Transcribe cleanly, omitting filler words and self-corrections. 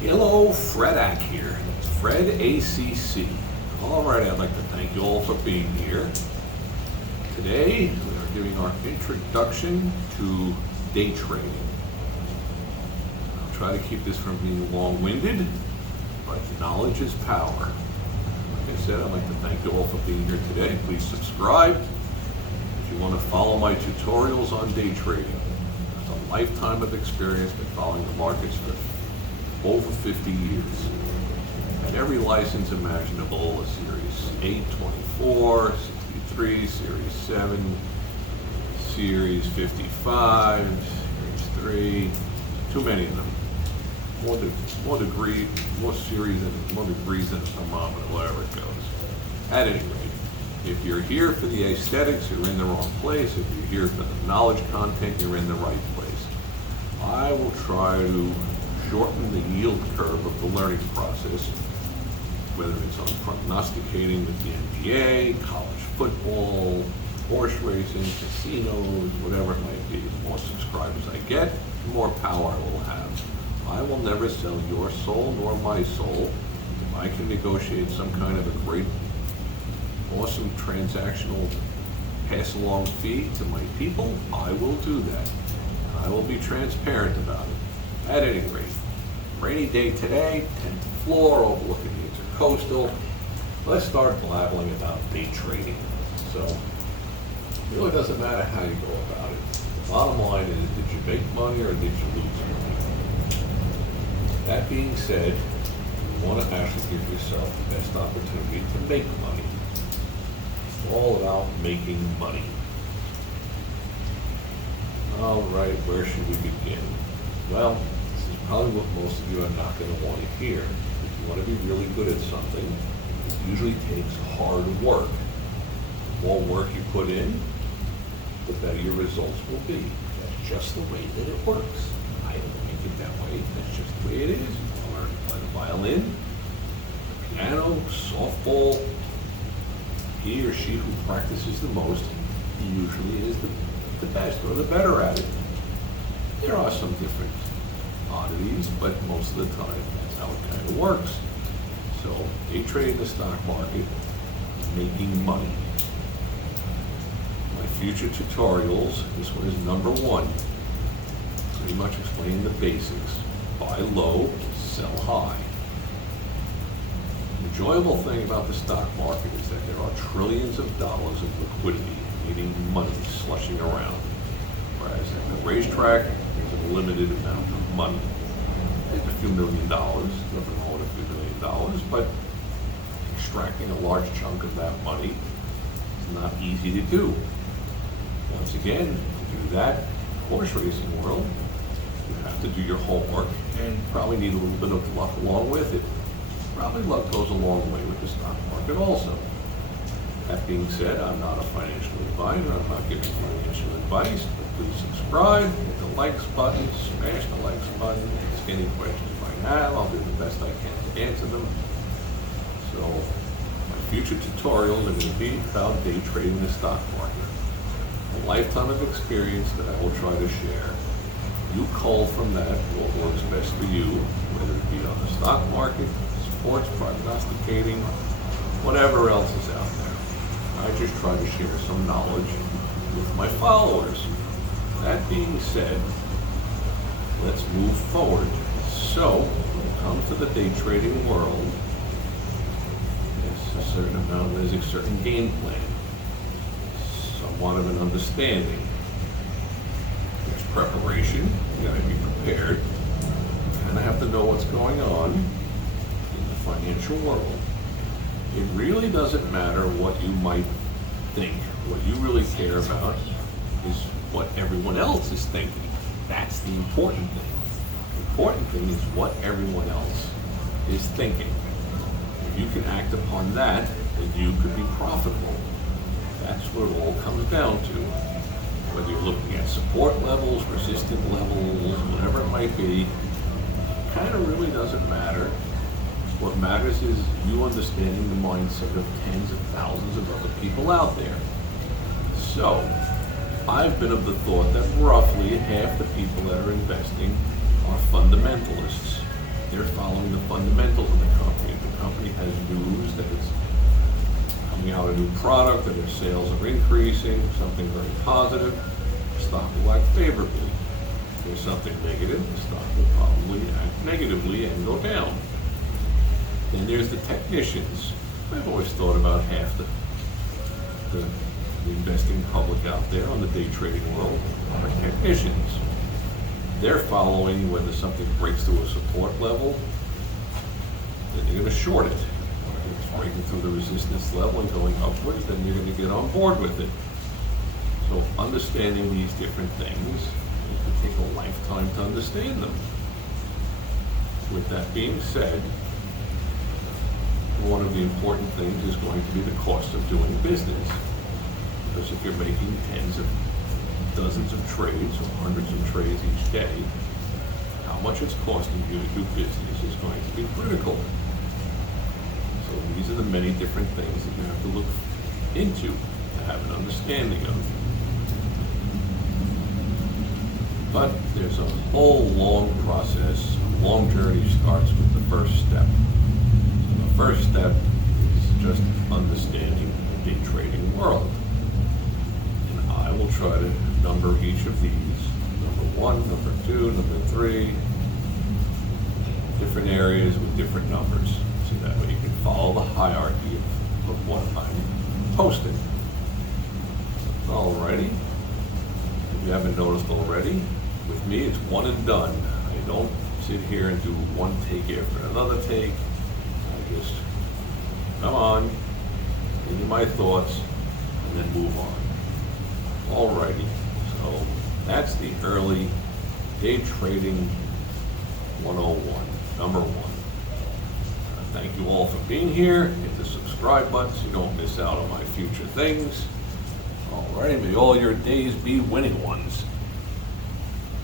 Hello, Fredak here. It's Fred ACC. All right, I'd like to thank you all for being here. Today, we are giving our introduction to day trading. I'll try to keep this from being long-winded, but knowledge is power. Like I said, I'd like to thank you all for being here today. Please subscribe if you want to follow my tutorials on day trading. It's a lifetime of experience been following the markets for over 50 years. And every license imaginable, a Series 8, 24, 63, Series 7, Series 55, Series 3, too many of them. More degrees than a thermometer, whatever it goes. At any rate, if you're here for the aesthetics, you're in the wrong place. If you're here for the knowledge content, you're in the right place. I will try to shorten the yield curve of the learning process, whether it's on prognosticating with the NBA, college football, horse racing, casinos, whatever it might be. The more subscribers I get, the more power I will have. I will never sell your soul nor my soul. If I can negotiate some kind of a great, awesome transactional pass-along fee to my people, I will do that. I will be transparent about it. At any rate, rainy day today, 10th floor overlooking the Intercoastal. Let's start blabbling about day trading. So, it really doesn't matter how you go about it. The bottom line is, did you make money or did you lose money? That being said, you want to actually give yourself the best opportunity to make money. It's all about making money. All right, where should we begin? Well, this is probably what most of you are not going to want to hear. If you want to be really good at something, it usually takes hard work. The more work you put in, the better your results will be. That's just the way that it works. I don't make it that way. That's just the way it is. You learn to play the violin, the piano, softball. He or she who practices the most usually is the best or the better at it. There are some different oddities, but most of the time that's how it kind of works. So day trading the stock market, making money. My future tutorials, this one is number 1. Pretty much explaining the basics. Buy low, sell high. The enjoyable thing about the stock market is that there are trillions of dollars of liquidity, meaning money slushing around. Whereas at the racetrack, there's a limited amount of money. There's a few $1 million, nothing wrong with a few $1 million, but extracting a large chunk of that money is not easy to do. Once again, to do that, horse racing world, you have to do your homework and probably need a little bit of luck along with it. Probably luck goes a long way with the stock market also. That being said, I'm not a financial advisor. I'm not giving financial advice, but please subscribe, hit the likes button, smash the likes button, ask any questions you might have. I'll do the best I can to answer them. So, my future tutorials are going to be about day trading the stock market. A lifetime of experience that I will try to share. You cull from that what works best for you, whether it be on the stock market, sports, prognosticating, whatever else is out there. I just try to share some knowledge with my followers. That being said, let's move forward. So, when it comes to the day trading world, there's a certain game plan, somewhat of an understanding. There's preparation, you gotta be prepared. You kinda have to know what's going on in the financial world. It really doesn't matter what you might think. What you really care about is what everyone else is thinking. That's the important thing. The important thing is what everyone else is thinking. If you can act upon that, then you could be profitable. That's what it all comes down to. Whether you're looking at support levels, resistance levels, whatever it might be, it kind of really doesn't matter. What matters is you understanding the mindset of tens of thousands of other people out there. So, I've been of the thought that roughly half the people that are investing are fundamentalists. they're following the fundamentals of the company. If the company has news that it's coming out a new product, that their sales are increasing, something very positive, the stock will act favorably. If there's something negative, the stock will probably act negatively and go down. Then there's the technicians. I've always thought about half the investing public out there on the day trading world are technicians. They're following whether something breaks through a support level, then you're going to short it. If it's breaking through the resistance level and going upwards, then you're going to get on board with it. So understanding these different things, it can take a lifetime to understand them. With that being said, one of the important things is going to be the cost of doing business. Because if you're making tens of dozens of trades or hundreds of trades each day, how much it's costing you to do business is going to be critical. So these are the many different things that you have to look into to have an understanding of. But there's a whole long process. A long journey starts with the first step. So the first step is just understanding the day trading world. And I will try to number each of these. Number 1, number 2, number 3. Different areas with different numbers. So that way you can follow the hierarchy of what I'm posting. Alrighty. If you haven't noticed already, with me it's one and done. I don't sit here and do one take after another take. I just come on, give you my thoughts, and then move on. Alrighty, so that's the early day trading 101, number 1. Thank you all for being here. Hit the subscribe button so you don't miss out on my future things. Alrighty, may all your days be winning ones.